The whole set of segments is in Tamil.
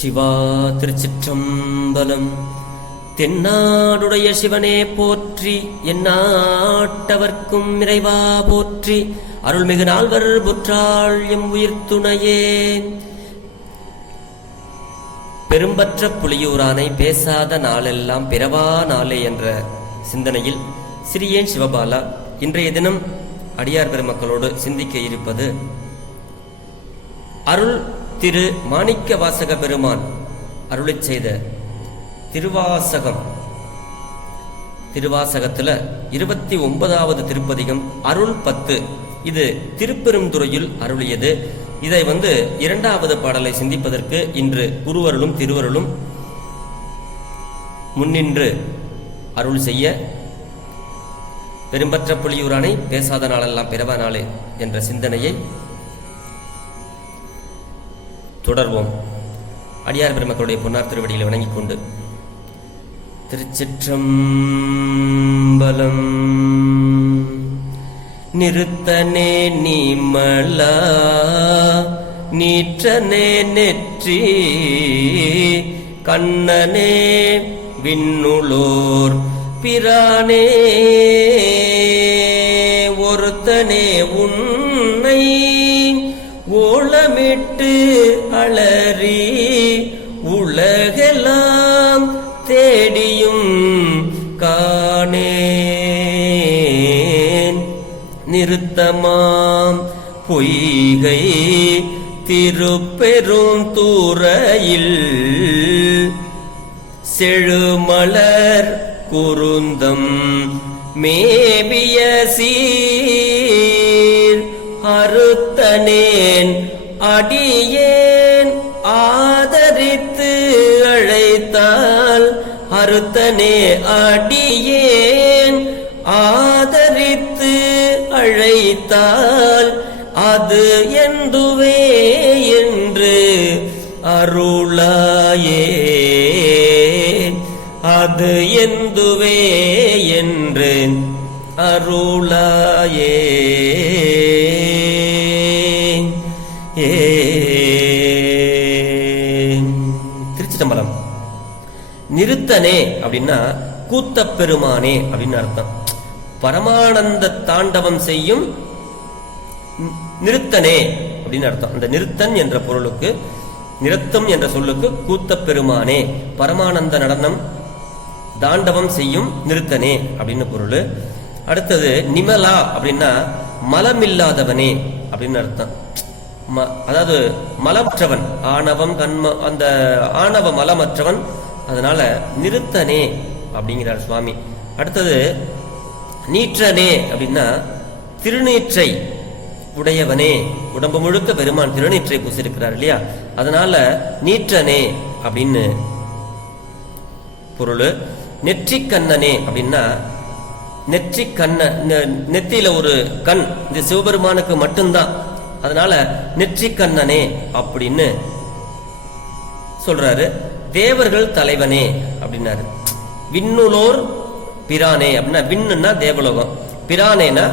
சிவா திருச்சிற்றம்பலம். தென்னாடுடைய சிவனே போற்றி, எந்நாட்டவர்க்கும் இறைவா போற்றி, அருள்மிகு நால்வர் புற்றாள் எம் உயிர் துணையே. பெரும்பற்ற புலியூரானை பேசாத நாளெல்லாம் பிறவா நாளே என்ற சிந்தனையில் சிறியேன் சிவபாலா இன்றைய தினம் அடியார் பெருமக்களோடு சிந்திக்க இருப்பது அருள் திரு மாணிக்க வாசக பெருமான் அருளிச் செய்த திருவாசகம். திருவாசகத்துல 29வது திருப்பதிகம் அருள் 10. இது திருப்பெருந்துறையில் அருளியது. இதை இரண்டாவது பாடலை சிந்திப்பதற்கு இன்று குருவருளும் திருவருளும் முன்னின்று அருள் செய்ய, பெரும்பற்ற புலியூரானை பேசாத நாளெல்லாம் பிறவா நாளே என்ற சிந்தனையை தொடர்வோம். அடியார் பெருமக்களுடைய பொன்னார் திருவடிகளை வணங்கிக் கொண்டு திருச்சிற்றம்பலம். நிறுத்தனே நீமலா நீற்றனே நெற்றி கண்ணனே விண்ணுளோர் பிரானே ஒருத்தனே உன்னை ஓலமிட்டு அலறி உலகெல்லாம் தேடியும் காணேன். நிறுத்தமாம் பொய்கை திருப்பெருந்துறையில் செழுமலர் குருந்தம் மேவிய சீர் அறுத்தனேன் அடியேன் ஆதரித்து அழைத்தால், அறுத்தனே அடியேன் ஆதரித்து அழைத்தால் அது எந்துவே என்று அருளாயே, அது எந்துவே என்று அருளாயே. திருச்சிதம்பரம். நிறுத்தனே அப்படின்னா கூத்த பெருமானே அப்படின்னு அர்த்தம். பரமானந்த தாண்டவம் செய்யும் நிறுத்தனே அப்படின்னு அர்த்தம். அந்த நிறுத்தன் என்ற பொருளுக்கு, நிறுத்தம் என்ற சொல்லுக்கு கூத்த பெருமானே, பரமானந்த நடனம் தாண்டவம் செய்யும் நிறுத்தனே அப்படின்னு பொருள். அடுத்தது நிமலா அப்படின்னா மலமில்லாதவனே அப்படின்னு அர்த்தம். அதாவது மலமற்றவன், ஆணவம் கண்ம, அந்த ஆணவ மலமற்றவன், அதனால நிறுத்தனே அப்படிங்கிறார் சுவாமி. அடுத்தது நீற்றனே அப்படின்னா திருநீற்றை உடையவனே, உடம்பு முழுக்க பெருமான் திருநீற்றை பூசிருக்கிறார் இல்லையா, அதனால நீற்றனே அப்படின்னு பொருள். நெற்றிக்கண்ணனே அப்படின்னா நெற்றி கண்ண, நெத்தியில ஒரு கண் இந்த சிவபெருமானுக்கு மட்டும்தான், அதனால நெற்றிக்கண்ணனே அப்படின்னு சொல்றாரு. தேவர்கள் தலைவனே அப்படின்னாரு. விண்ணுளோர் பிரானே அப்படின்னா, விண்ணுன்னா தேவலோகம், பிரானேனா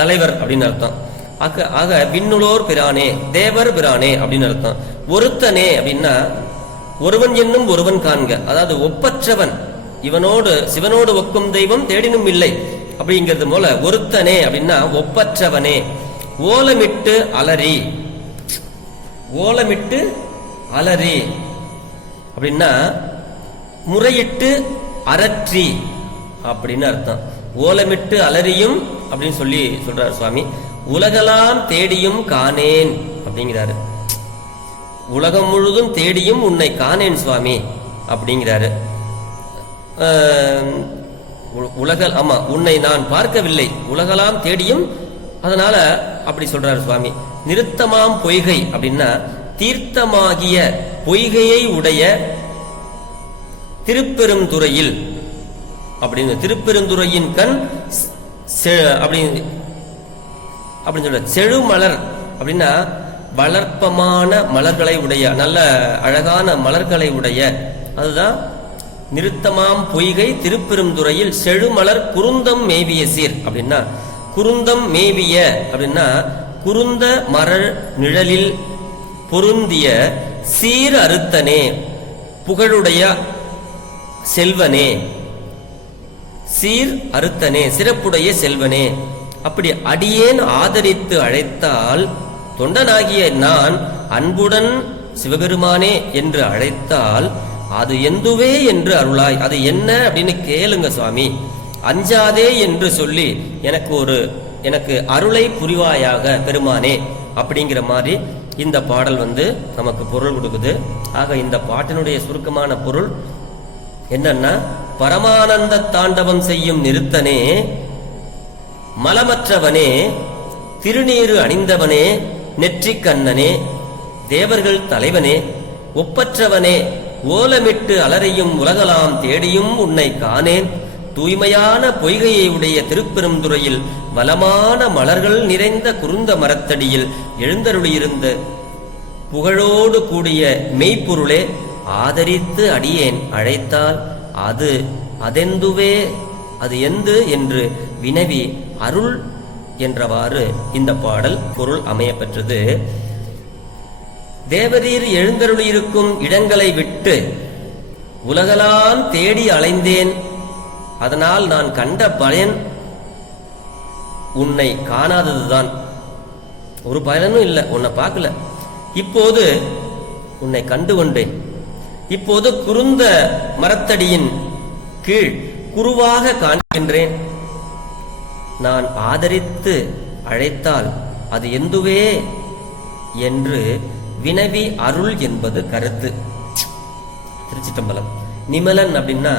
தலைவர் அப்படின்னு அர்த்தம். ஆக விண்ணுளோர் பிரானே, தேவர் பிரானே அப்படின்னு அர்த்தம். ஒருத்தனே அப்படின்னா ஒருவன் என்னும் ஒருவன் காண்க, அதாவது ஒப்பற்றவன், இவனோடு சிவனோடு ஒக்கும் தெய்வம் தேடினும் இல்லை அப்படிங்கிறது போல ஒருத்தனே அப்படின்னா ஒப்பற்றவனே. ஓலமிட்டு அலறி, ஓலமிட்டு அலறி அப்படின்னா முறையிட்டு அரற்றி அப்படின்னு அர்த்தம். ஓலமிட்டு அலறியும் அப்படின்னு சொல்றார் சுவாமி. உலகெல்லாம் தேடியும் காணேன் அப்படிங்கிறாரு. உலகம் முழுதும் தேடியும் உன்னை காணேன் சுவாமி அப்படிங்கிறாரு. ஆமா, உன்னை நான் பார்க்கவில்லை, உலகெல்லாம் தேடியும், அதனால அப்படி சொல்றாரு சுவாமி. நிறுத்தமாம் பொய்கை அப்படின்னா தீர்த்தமாகிய பொய்கையை உடைய திருப்பெருந்துறையில் அப்படின்னு, திருப்பெருந்துறையின் கண் அப்படின்னு சொல்ற. செழுமலர் அப்படின்னா வளர்ப்பமான மலர்களை உடைய, நல்ல அழகான மலர்களை உடைய, அதுதான் நிறுத்தமாம் பொய்கை திருப்பெருந்துறையில் செழுமலர் குருந்தம் மேவிய சீர் அப்படின்னா, குருந்தம் மேவிய அப்படின்னா குருந்த மரல் நிழலில் பொருந்திய சீர் அறுத்தனே, புகழுடைய செல்வனே, சீர் அறுத்தனே, சிறப்புடைய செல்வனே. அப்படி அடியேன் ஆதரித்து அழைத்தால், தொண்டனாகிய நான் அன்புடன் சிவபெருமானே என்று அழைத்தால், அது எந்துவே என்று அருளாய். அது என்ன அப்படின்னு கேளுங்க சுவாமி, அஞ்சாதே என்று சொல்லி எனக்கு அருளை புரிவாயாக பெருமானே அப்படிங்கிற மாதிரி இந்த பாடல் நமக்கு பொருள் கொடுக்குது. ஆக இந்த பாட்டினுடைய சுருக்கமான பொருள் என்னன்னா, பரமானந்த தாண்டவம் செய்யும் நிறுத்தனே, மலமற்றவனே, திருநீறு அணிந்தவனே, நெற்றிக்கண்ணனே, தேவர்கள் தலைவனே, ஒப்பற்றவனே, ஓலமிட்டு அலறியும் உலகலாம் தேடியும் உன்னை காணேன், தூய்மையான பொய்கையை உடைய திருப்பெருந்துறையில் வளமான மலர்கள் நிறைந்த குருந்த மரத்தடியில் எழுந்தருளியிருந்த புகழோடு கூடிய மெய்ப்பொருளே, ஆதரித்து அடியேன் அழைத்தால் அதெந்துவே, அது எந்து என்று வினவி அருள் என்றவாறு இந்த பாடல் பொருள் அமைய பெற்றது. தேவரீர் எழுந்தருளியிருக்கும் இடங்களை விட்டு உலகலாம் தேடி அலைந்தேன், அதனால் நான் கண்ட பயன் உன்னை காணாததுதான். ஒரு பயனும் இல்லை, உன்னை பார்க்கல. இப்போது உன்னை கண்டு கொண்டேன். இப்போது குருந்த மரத்தடியின் கீழ் குருவாக காண்கின்றேன். நான் ஆதரித்து அழைத்தால் அது எந்துவே என்று வினவி அருள் என்பது கருத்து. திருச்சிட்டம்பலம். நிமலன் அப்படின்னா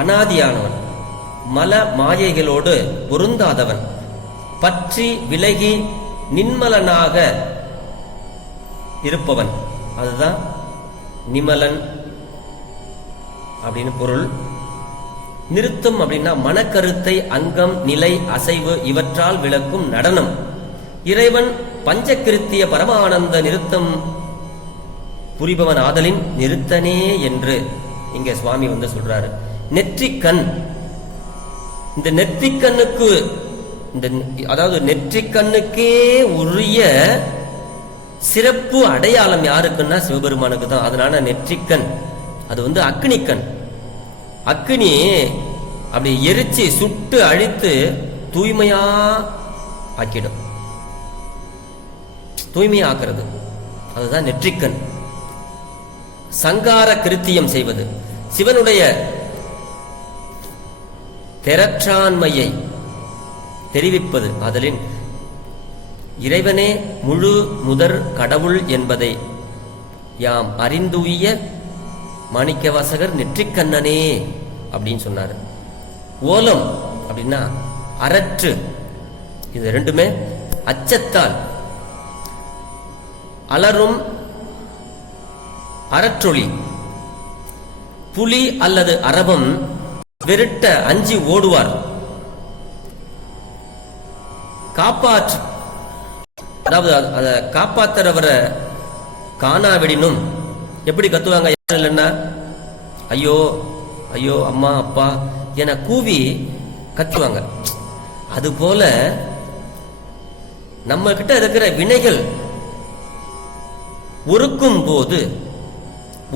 அனாதியானவன், மல மாயைகளோடு பொருந்தாதவன், பற்றி விலகி நின்மலனாக இருப்பவன், அதுதான் நிமலன் அப்படின்னு பொருள். நிறுத்தம் அப்படின்னா மனக்கருத்தை, அங்கம், நிலை, அசைவு இவற்றால் விளக்கும் நடனம். இறைவன் பஞ்சகிருத்திய பரமானந்த நிறுத்தம் புரிபவன் ஆதலின் நிறுத்தனே என்று இங்க சுவாமி சொல்றாரு. நெற்றிக்கண், இந்த நெற்றிக்கண்ணுக்கு அதாவது நெற்றிக்கண்ணுக்கே உரிய சிறப்பு அடையாளம் யாருக்குன்னா சிவபெருமானுக்கு தான். அதனால நெற்றிக்கண் அது அக்னிக்கண். அக்னி அப்படி எரிச்சு சுட்டு அழித்து தூய்மையா ஆக்கிடும், தூய்மையா ஆக்குறது, அதுதான் நெற்றிக்கண். சங்கார கிருத்தியம் செய்வது, சிவனுடைய தெரற்றாண்மையை தெரிவிப்பது. அதலின் இறைவனே முழு முதற் கடவுள் என்பதை யாம் அறிந்துய மாணிக்கவாசகர் நெற்றிக்கண்ணனே அப்படின்னு சொன்னார். ஓலம் அப்படின்னா அரற்று, இது ரெண்டுமே அச்சத்தால் அலரும் அரற்றொளி. புலி அல்லது அரபம் வெறுட்ட அஞ்சி ஓடுவார். காப்பாற்று, அதாவது அதை காப்பாத்துறவரை காணாவிடினும் எப்படி கத்துவாங்க? யாரும் இல்லைன்னா ஐயோ ஐயோ அம்மா அப்பா என கூவி கத்துவாங்க. அதுபோல நம்ம கிட்ட இருக்கிற வினைகள் ஒருக்கும் போது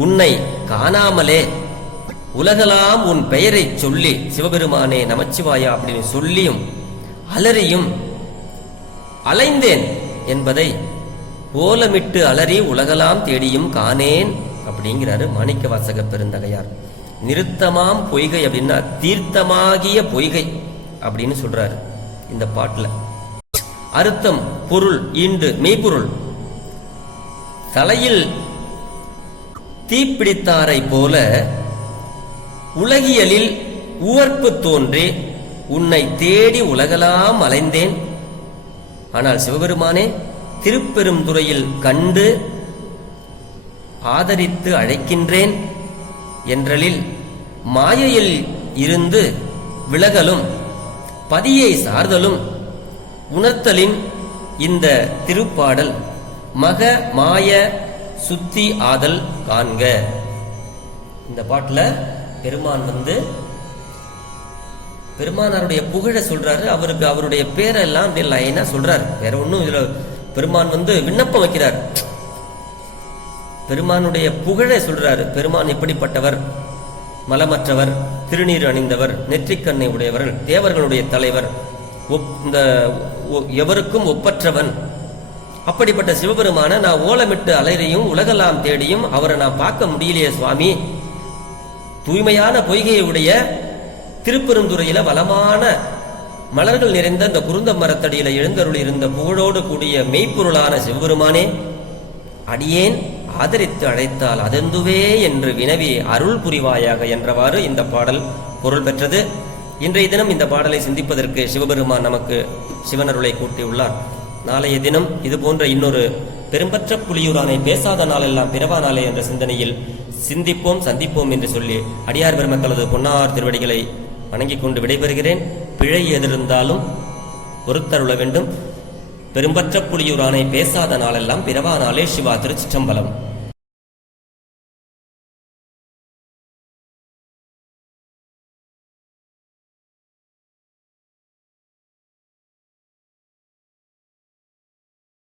உன்னை காணாமலே உலகலாம் உன் பெயரை சொல்லி சிவபெருமானே நமச்சிவாயா அப்படின்னு சொல்லியும் அலறியும் அலைந்தேன் என்பதை ஓலமிட்டு அலறி உலகலாம் தேடியும் காணேன் அப்படிங்கிறாரு மாணிக்கவாசக பெருந்தகையார். நிறுத்தமாம் பொய்கை அப்படின்னா தீர்த்தமாகிய பொய்கை அப்படின்னு சொல்றாரு இந்த பாட்டுல. அர்த்தம் பொருள் ஈண்டு மெய்ப்பொருள். தலையில் தீப்பிடித்தாரை போல உலகியலில் உவர்ப்பு தோன்றி உன்னை தேடி உலகலாம் அலைந்தேன். ஆனால் சிவபெருமானே திருப்பெருந்துறையில் கண்டு ஆதரித்து அழைக்கின்றேன் என்றலில் மாயையில் இருந்து விலகலும் பதியை சார்தலும் உணர்த்தலின் இந்த திருப்பாடல் மக மாய சுத்தி ஆதல் காண்க. இந்த பாட்டுல பெருமான் பெருமானாருடைய புகழ சொல்றாரு. அவருக்கு அவருடைய பேரெல்லாம் அப்படியே லைனா சொல்றாரு. வேற ஒன்னும் இதுல பெருமான் விண்ணப்பம் வைக்கிறார். பெருமானுடைய புகழை சொல்றாரு. பெருமான் எப்படிப்பட்டவர், மலமற்றவர், திருநீர் அணிந்தவர், நெற்றிக்கண்ணை உடையவர், தேவர்களுடைய தலைவர், இந்த எவருக்கும் ஒப்பற்றவன். அப்படிப்பட்ட சிவபெருமான நான் ஓலமிட்டு அலைறையும் உலகெல்லாம் தேடியும் அவரை நான் பார்க்க முடியலையே சுவாமி. தூய்மையான பொய்கையை உடைய திருப்பெருந்துறையில வளமான மலர்கள் நிறைந்த இந்த குருந்த மரத்தடியில எழுந்தருள் இருந்த புகழோடு கூடிய மெய்ப்பொருளான சிவபெருமானே, அடியேன் ஆதரித்து அழைத்தால் அதெந்துவே என்று வினவி அருள் புரிவாயாக என்றவாறு இந்த பாடல் பொருள் பெற்றது. இன்றைய தினம் இந்த பாடலை சிந்திப்பதற்கு சிவபெருமான் நமக்கு சிவனருளை கூட்டியுள்ளார். நாளைய தினம் இது போன்ற இன்னொரு பெரும்பற்ற புலியூரானை பேசாத நாளெல்லாம் பிறவா நாளே என்ற சிந்தனையில் சிந்திப்போம், சந்திப்போம் என்று சொல்லி அடியார் பெருமக்களது பொன்னார் திருவடிகளை வணங்கிக் கொண்டு விடைபெறுகிறேன். பிழை எதிர்ந்தாலும் பொறுத்தருள வேண்டும். பெரும்பற்ற புலியூரானை பேசாத நாளெல்லாம் பிறவா நாளே. சிவா. திருச்சிற்றம்பலம்.